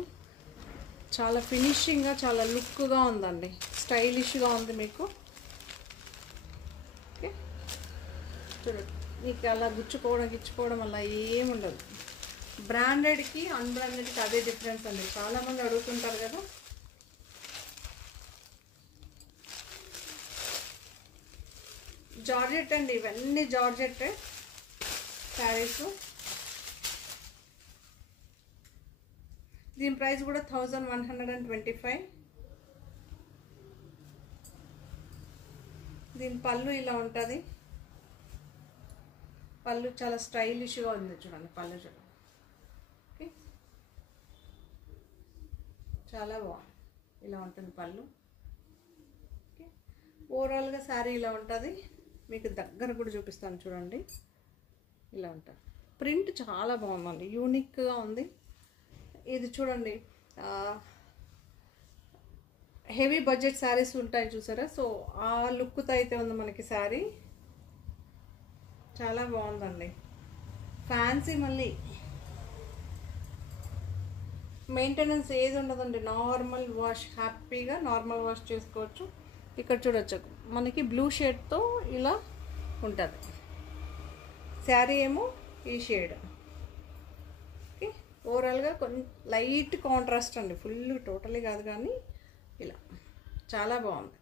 చాలా ఫినిషింగ్గా, చాలా లుక్గా ఉందండి, స్టైలిష్గా ఉంది మీకు. ఓకే, చూడండి, మీకు అలా గిచ్చుకోవడం అలా ఏముండదు. బ్రాండెడ్కి అన్బ్రాండెడ్కి అదే డిఫరెన్స్ అండి, చాలామంది అడుగుతుంటారు కదా. జార్జెట్ అండి, ఇవన్నీ జార్జెట్ శారీస్. దీని ప్రైస్ కూడా 1125. దీని పళ్ళు ఇలా ఉంటుంది, పళ్ళు చాలా స్టైలిష్గా ఉంది చూడండి, పళ్ళు చూడండి. ఓకే, చాలా బాగుంది, ఇలా ఉంటుంది పళ్ళు. ఓకే, ఓవరాల్గా శారీ ఇలా ఉంటుంది. మీకు దగ్గర కూడా చూపిస్తాను చూడండి, ఇలా ఉంటుంది. ప్రింట్ చాలా బాగుందండి, యూనిక్గా ఉంది. ఇది చూడండి, హెవీ బడ్జెట్ శారీస్ ఉంటాయి చూసారా, సో ఆ లుక్తో అయితే ఉంది మనకి శారీ, చాలా బాగుందండి. ఫ్యాన్సీ, మళ్ళీ మెయింటెనెన్స్ ఏది ఉండదండి, నార్మల్ వాష్, హ్యాపీగా నార్మల్ వాష్ చేసుకోవచ్చు. ఇక్కడ చూడొచ్చు మనకి బ్లూ షేడ్తో ఇలా ఉంటుంది. శారీ ఏమో ఈ షేడ్. ఓకే, ఓవరాల్గా కొంచెం లైట్ కాంట్రాస్ట్ అండి, ఫుల్ టోటలీ కాదు కానీ ఇలా చాలా బాగుంది.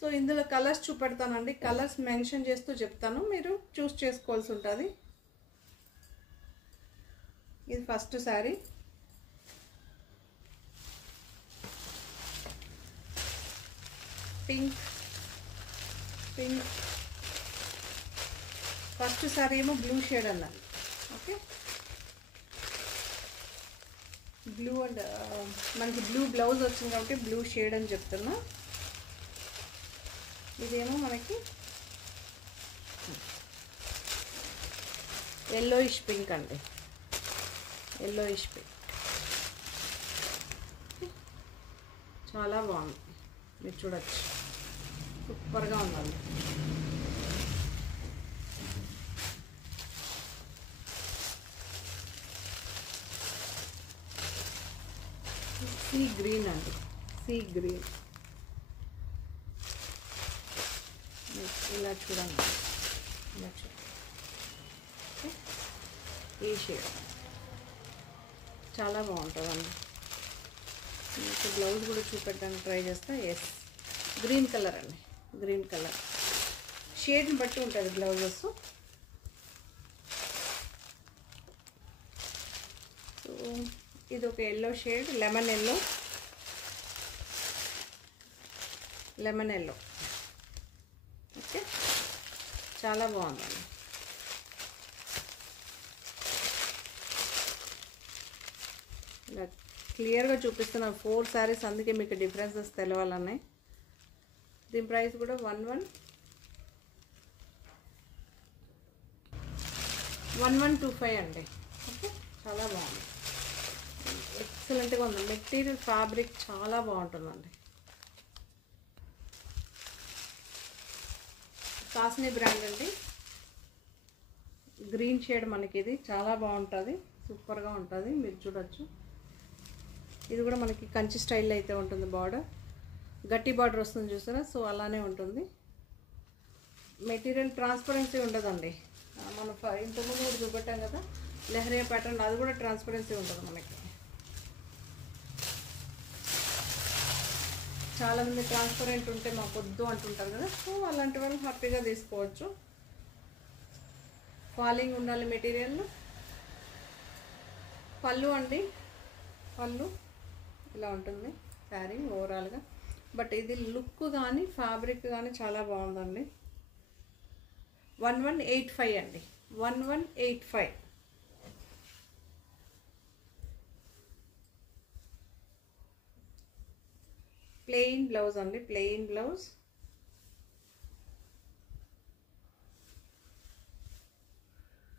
సో ఇందులో కలర్స్ చూపెడతానండి, కలర్స్ మెన్షన్ చేస్తూ చెప్తాను, మీరు చూస్ చేసుకోవాల్సి ఉంటుంది. ఇది first sari. Pink first sari ఏమో బ్లూ షేడ్ అన్నాను. ఓకే, బ్లూ అండ్ మనకి బ్లూ బ్లౌజ్ వచ్చింది కాబట్టి బ్లూ షేడ్ అని చెప్తున్నా. ఇదేమో మనకి ఎల్లోయిష్ పింక్ అండి, ఎల్లోయిష్ పింక్. చాలా బాగుంది, మీరు చూడొచ్చు, సూపర్గా ఉందండి. సీ గ్రీన్ అండి, సీ గ్రీన్. ఇలా చూడండి, ఇలా చూడండి. ఈ షేడ్ చాలా బాగుంటుందండి. మీకు బ్లౌజ్ కూడా చూపెట్టడానికి ట్రై చేస్తా. ఎస్, గ్రీన్ కలర్ అండి, గ్రీన్ కలర్. షేడ్ని బట్టి ఉంటుంది బ్లౌజెస్. సో ఇది ఒక yellow shade, lemon yellow. Okay, చాలా బాగుందండి. ఇలా క్లియర్గా చూపిస్తున్నాను 4 శారీస్, అందుకే మీకు డిఫరెన్సెస్ తెలవాలన్నాయి. దీని ప్రైస్ కూడా 1125 అండి. ఓకే, చాలా బాగుంది, ఎక్సలెంట్గా ఉంది. మెటీరియల్ ఫ్యాబ్రిక్ చాలా బాగుంటుందండి. కాస్ని బ్రాండ్ అండి, గ్రీన్ షేడ్ మనకి ఇది చాలా బాగుంటుంది, సూపర్గా ఉంటుంది, మీరు చూడొచ్చు. ఇది కూడా మనకి కంచి స్టైల్లో అయితే ఉంటుంది. బార్డర్ గట్టి బార్డర్ వస్తుంది చూసారా, సో అలానే ఉంటుంది. మెటీరియల్ ట్రాన్స్పరెన్సీ ఉండదండి. మనం ఇంతకుముందు కూడా చూపెట్టాం కదా లెహరియా ప్యాటర్న్, అది కూడా ట్రాన్స్పరెన్సీ ఉంటుంది మనకి. చాలామంది ట్రాన్స్పరెంట్ ఉంటే మాకు వద్దు అంటుంటారు కదా, సో అలాంటి వాళ్ళు హ్యాపీగా తీసుకోవచ్చు. ఫాలింగ్ ఉండాలి మెటీరియల్. పళ్ళు అండి, పళ్ళు ఇలా ఉంటుంది శారీ ఓవరాల్గా. బట్ ఇది లుక్ కానీ ఫ్యాబ్రిక్ కానీ చాలా బాగుందండి. 1185 అండి, 1185. ప్లెయిన్ బ్లౌజ్ అండి, ప్లెయిన్ బ్లౌజ్.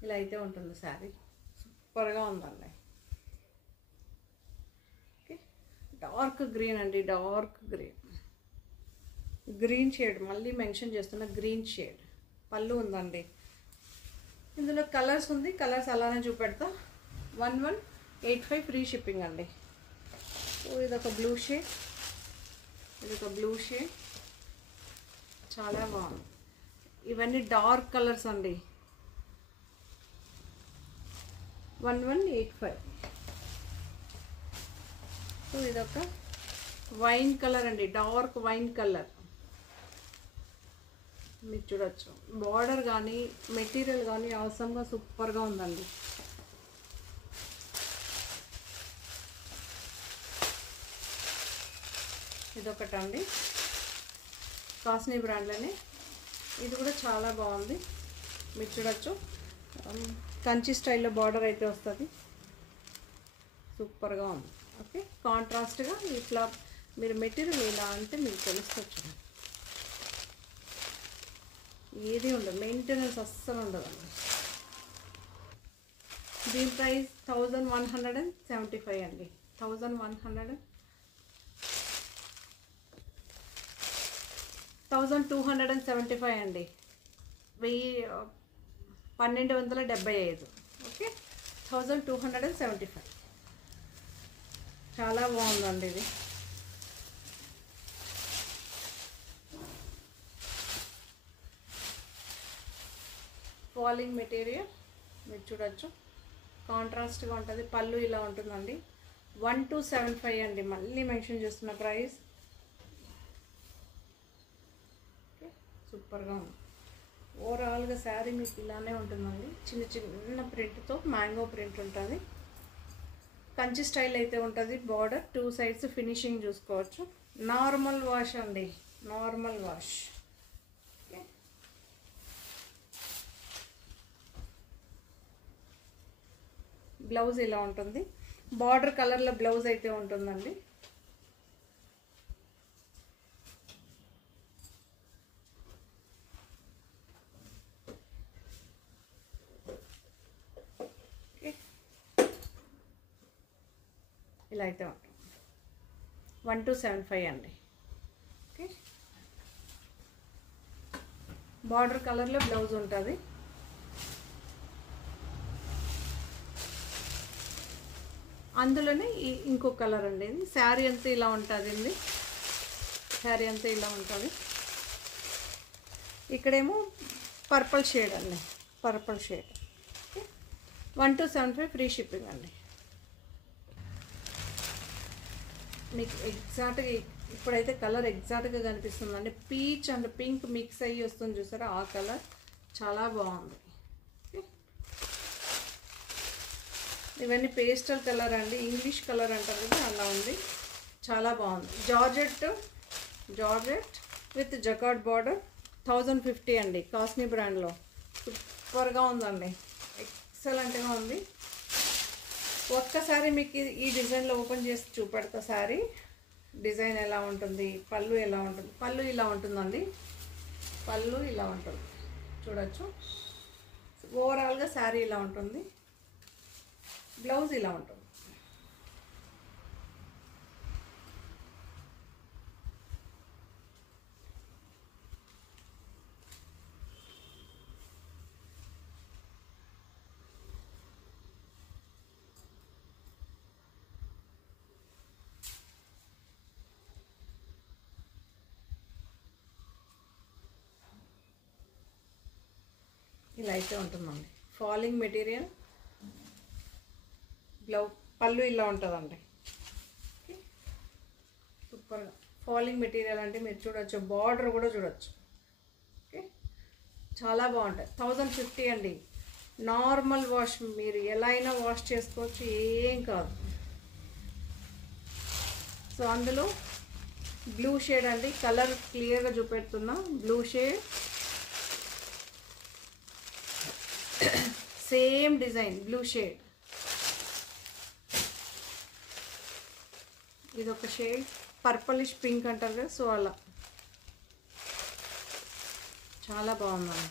ఇలా అయితే ఉంటుంది శారీ, సూపర్గా ఉందండి. ఓకే, డార్క్ గ్రీన్ అండి, డార్క్ గ్రీన్, గ్రీన్ షేడ్ మళ్ళీ మెన్షన్ చేస్తున్న గ్రీన్ షేడ్. పళ్ళు ఉందండి, ఇందులో కలర్స్ ఉంది, కలర్స్ అలానే చూపెడతా. 1185 ఫ్రీ షిప్పింగ్ అండి. సో ఇదొక బ్లూ షేడ్, ఇదొక బ్లూ షేడ్, చాలా బాగుంది. ఇవన్నీ డార్క్ కలర్స్ అండి. 1185. సో ఇదొక వైన్ కలర్ అండి, డార్క్ వైన్ కలర్, మీరు చూడొచ్చు. బార్డర్ కానీ మెటీరియల్ కానీ అవసరంగా సూపర్గా ఉందండి. ఇదొకటండి, కాస్ని బ్రాండ్లోనే, ఇది కూడా చాలా బాగుంది, మీరు చూడొచ్చు. కంచి స్టైల్లో బార్డర్ అయితే వస్తుంది, సూపర్గా ఉంది. ఓకే, కాంట్రాస్ట్గా ఇట్లా మీరు మెటీరియల్ ఇలా అంటే మీకు తెలుసుకోవచ్చు. ఏది ఉండదు, మెయింటెనెన్స్ అస్సలు ఉండదండి. దీని ప్రైస్ 1175 అండి, 1275 అండి, 1275. ఓకే, 1275. చాలా బాగుందండి ఇది. ఫాలింగ్ మెటీరియల్ మీరు చూడొచ్చు, కాంట్రాస్ట్గా ఉంటుంది. పళ్ళు ఇలా ఉంటుందండి. 1275 అండి, మళ్ళీ మెన్షన్ చేస్తున్న ప్రైస్. ఓకే, సూపర్గా ఉంది. ఓవరాల్గా శారీ మీకు ఇలానే ఉంటుందండి. చిన్న చిన్న ప్రింట్తో మ్యాంగో ప్రింట్ ఉంటుంది. కంచి స్టైల్ అయితే ఉంటుంది. బార్డర్ 2 సైడ్స్ ఫినిషింగ్ చూసుకోవచ్చు. నార్మల్ వాష్ అండి, నార్మల్ వాష్. ఓకే, బ్లౌజ్ ఇలా ఉంటుంది. బార్డర్ కలర్లో బ్లౌజ్ అయితే ఉంటుందండి. ఇలా అయితే ఉంటుంది. 1275 అండి. ఓకే, బార్డర్ కలర్లో బ్లౌజ్ ఉంటుంది. అందులోనే ఇంకో కలర్ అండి. ఇది శారీ అంతా ఇలా ఉంటుంది. శారీ అంతా ఇలా ఉంటుంది. ఇక్కడేమో పర్పుల్ షేడ్ అండి, purple shade. Okay, 1275 free shipping అండి. మీకు ఎగ్జాక్ట్గా ఇప్పుడైతే కలర్ ఎగ్జాక్ట్గా కనిపిస్తుందండి. పీచ్ అండ్ పింక్ మిక్స్ అయ్యి వస్తుంది చూసారా, ఆ కలర్ చాలా బాగుంది. ఇవన్నీ పేస్టల్ కలర్ అండి, ఇంగ్లీష్ కలర్ అంటారు కదా, అలా ఉంది. చాలా బాగుంది. Georgette with jacquard border. 1050 అండి, కాస్ట్నీ బ్రాండ్లో. సూపర్గా ఉందండి, ఎక్సలెంట్గా ఉంది. ఒక్కసారి మీకు ఈ డిజైన్లో ఓపెన్ చేసి చూపెడతా. శారీ డిజైన్ ఎలా ఉంటుంది, పళ్ళు ఎలా ఉంటుంది. పళ్ళు ఇలా ఉంటుందండి, పళ్ళు ఇలా ఉంటుంది చూడొచ్చు. ఓవరాల్గా శారీ ఇలా ఉంటుంది. బ్లౌజ్ ఇలా ఉంటుంది. ఇలా అయితే ఉంటుందండి. ఫాలింగ్ మెటీరియల్, పళ్ళు ఇలా ఉంటుందండి. సూపర్గా ఫాలింగ్ మెటీరియల్ అంటే మీరు చూడొచ్చు, బార్డర్ కూడా చూడొచ్చు. ఓకే, చాలా బాగుంటాయి. 1050 అండి, నార్మల్ వాష్. మీరు ఎలా అయినా వాష్ చేసుకోవచ్చు, ఏం కాదు. సో అందులో బ్లూ షేడ్ అండి, కలర్ క్లియర్గా చూపెడుతున్నా. Blue shade, same design blue shade. ఇదొక షేడ్ పర్పలిష్ పింక్ అంటారు కదా, సో అలా చాలా బాగుందండి.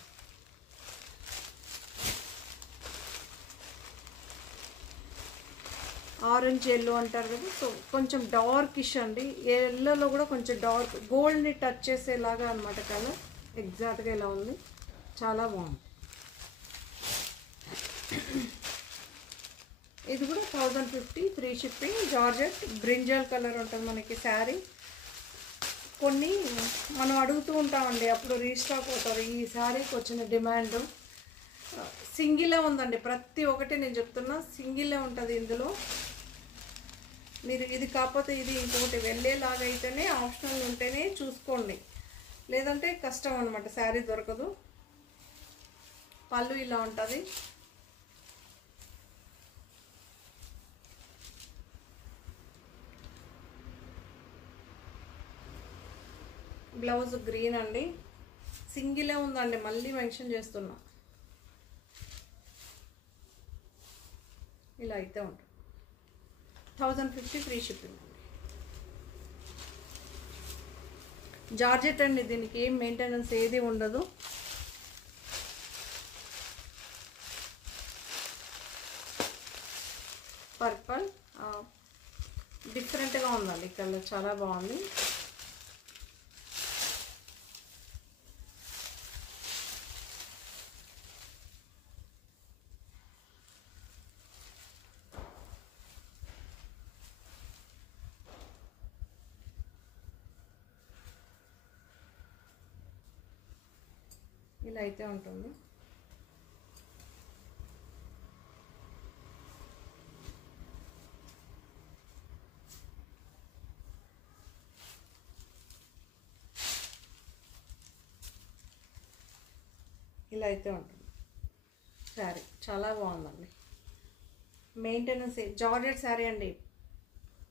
ఆరెంజ్ ఎల్లో అంటారు కదా, సో కొంచెం డార్కిష్ అండి. ఎల్లోలో కూడా కొంచెం డార్క్ గోల్డ్ని టచ్ చేసేలాగా అనమాట కలర్. ఎగ్జాక్ట్గా ఇలా ఉంది, చాలా బాగుంది. ఇది కూడా 1050 free shipping. Georgette brinjal colour ఉంటుంది మనకి శారీ. కొన్ని మనం అడుగుతూ ఉంటామండి, అప్పుడు రీస్టాక్ అవుతారు. ఈ శారీకి వచ్చిన డిమాండ్ సింగిలే ఉందండి. ప్రతి ఒక్కటి నేను చెప్తున్నా సింగిలే ఉంటుంది ఇందులో. మీరు ఇది కాకపోతే ఇది ఇంకొకటి వెళ్ళేలాగా అయితేనే, ఆప్షనల్ ఉంటేనే చూసుకోండి, లేదంటే కష్టం అనమాట, శారీ దొరకదు. పళ్ళు ఇలా ఉంటుంది. బ్లౌజ్ గ్రీన్ అండి, సింగిలే ఉందండి, మళ్ళీ మెన్షన్ చేస్తున్నా. ఇలా అయితే ఉంటుంది. 1050 ఫ్రీ షిప్పింగ్ అండి. జార్జెట్ అండి, దీనికి ఏం మెయింటెనెన్స్ ఏది ఉండదు. పర్పల్ డిఫరెంట్గా ఉందండి, కలర్ చాలా బాగుంది. ఇలా అయితే ఉంటుంది. ఇలా అయితే ఉంటుంది శారీ. చాలా బాగుందండి. మెయింటెనెన్స్ జార్జెట్ శారీ అండి.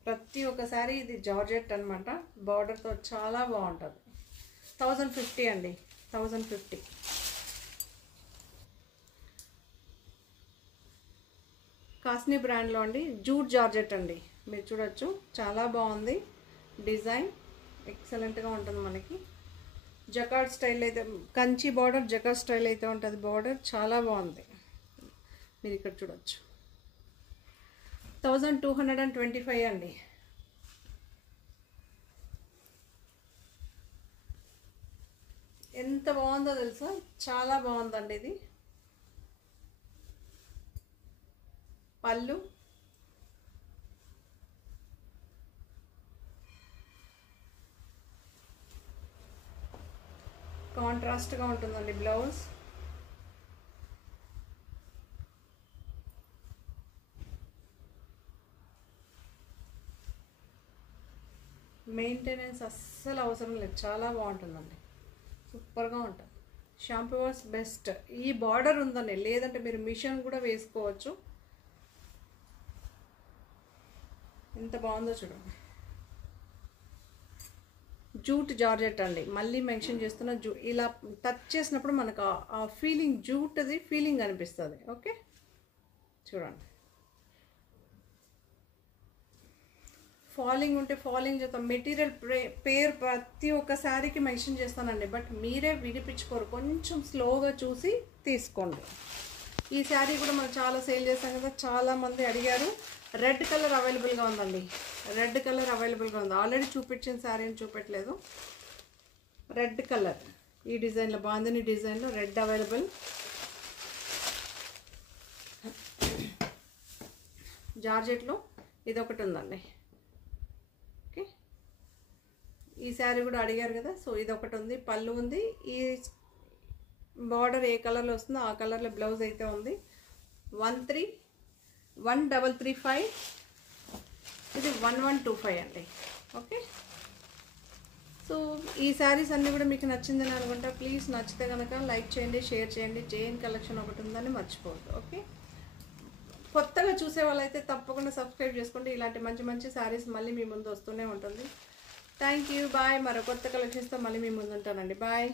ప్రతి ఒక్క శారీ ఇది జార్జెట్ అనమాట. బార్డర్తో చాలా బాగుంటుంది. 1050 అండి, 1050. కాస్ని బ్రాండ్లో అండి, జూట్ జార్జెట్ అండి. మీరు చూడొచ్చు, చాలా బాగుంది డిజైన్, ఎక్సలెంట్గా ఉంటుంది. మనకి జకార్డ్ స్టైల్ అయితే, కంచి బార్డర్ జకార్డ్ స్టైల్ అయితే ఉంటుంది. బార్డర్ చాలా బాగుంది. మీరు ఇక్కడ చూడొచ్చు. 1225 అండి. ఎంత బాగుందో తెలుసా, చాలా బాగుందండి ఇది. పళ్ళు కాంట్రాస్ట్గా ఉంటుందండి. బ్లౌజ్ మెయింటెనెన్స్ అస్సలు అవసరం లేదు, చాలా బాగుంటుందండి. సూపర్గా ఉంటుంది. Shampoo wash best. ఈ బార్డర్ ఉందండి, లేదంటే మీరు మిషన్ కూడా వేసుకోవచ్చు. ఎంత బాగుందో చూడండి. జూట్ జార్జెట్ అండి, మళ్ళీ మెన్షన్ చేస్తున్న ఇలా టచ్ చేసినప్పుడు మనకు ఆ ఫీలింగ్, జూట్ది ఫీలింగ్ అనిపిస్తుంది. ఓకే, చూడండి. ఫాలింగ్ ఉంటే ఫాలింగ్ చేస్తాం. మెటీరియల్ పేరు ప్రతి ఒక్క శారీకి మెన్షన్ చేస్తానండి, బట్ మీరే వినిపించుకోరు. కొంచెం స్లోగా చూసి తీసుకోండి. ఈ శారీ కూడా మనం చాలా సేల్ చేస్తాం కదా, చాలామంది అడిగారు. రెడ్ కలర్ అవైలబుల్గా ఉందండి. రెడ్ కలర్ అవైలబుల్గా ఉంది. ఆల్రెడీ చూపించిన శారీని చూపెట్టలేదు. రెడ్ కలర్ ఈ డిజైన్లో, బాందిని డిజైన్లో రెడ్ అవైలబుల్. జార్జెట్లో ఇది ఒకటి ఉందండి. ఓకే, ఈ శారీ కూడా అడిగారు కదా, సో ఇది ఒకటి ఉంది. పళ్ళు ఉంది. ఈ బార్డర్ ఏ కలర్లో వస్తుందో ఆ కలర్లో బ్లౌజ్ అయితే ఉంది. 1335, ఇది 1125 అండి. ఓకే, సో ఈ శారీస్ అన్నీ కూడా మీకు నచ్చిందని అనుకుంటా. ప్లీజ్ నచ్చితే కనుక లైక్ చేయండి, షేర్ చేయండి. జేఎన్ కలెక్షన్ ఒకటి ఉందని మర్చిపోవద్దు. ఓకే, కొత్తగా చూసే వాళ్ళైతే తప్పకుండా సబ్స్క్రైబ్ చేసుకోండి. ఇలాంటి మంచి మంచి శారీస్ మళ్ళీ మీ ముందు వస్తూనే ఉంటుంది. Thank you, bye. మరో కొత్త కలెక్షన్స్తో మళ్ళీ మీ ముందు ఉంటానండి. బాయ్.